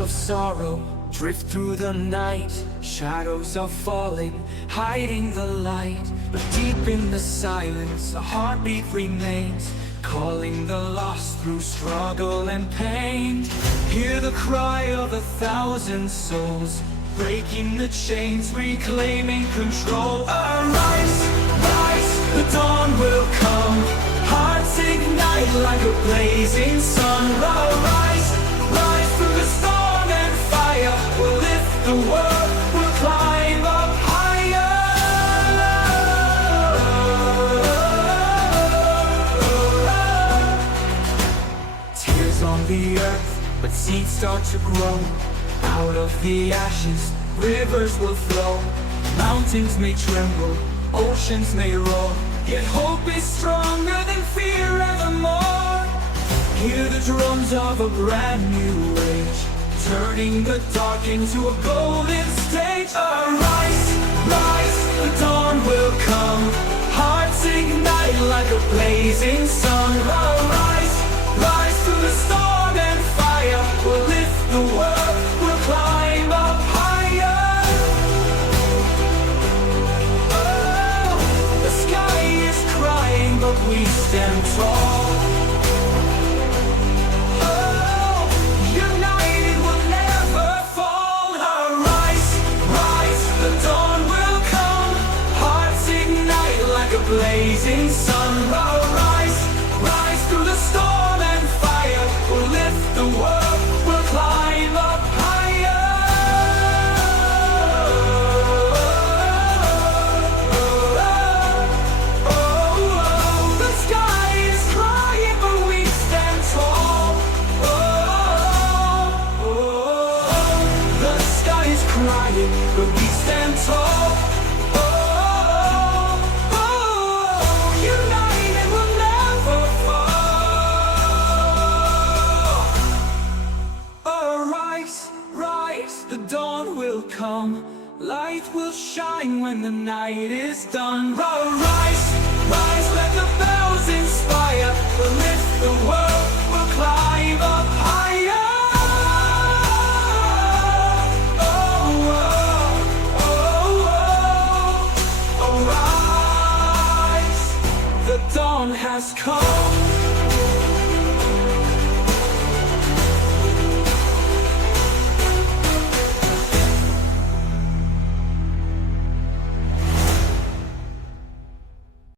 of sorrow drift through the night. Shadows are falling, hiding the light. But deep in the silence, a heartbeat remains, calling the lost through struggle and pain. Hear the cry of 1,000 souls, breaking the chains, reclaiming control. Arise, rise, the dawn will come. Hearts ignite like a blazing sun. Arise, rise through the storm and fire. We'll lift the world, we'll climb up higher. Tears on the earth, but seeds start to grow. Out of the ashes, rivers will flow. Mountains may tremble, oceans may roar, yet hope is stronger than fear evermore. Hear the drums of a brand new age, turning the dark into a golden stage. Arise, rise, the dawn will come. Hearts ignite like a blazing sun. Arise, rise through the storm and fire. We'll lift the world, we'll climb up higher. Oh, the sky is crying, but we stand tall. Oh, united we'll never fall. Arise, rise, the dawn will come. Hearts ignite like a blazing sun. Arise, rise through the storm and fire. We'll lift the world, we'll climb up higher. Oh, the sky is crying, but we stand tall. The sky is crying, but we stand tall. United we'll never fall. Arise, rise, the dawn will come. Light will shine when the night is done. Arise, rise, let the bells inspire. We'll lift the world.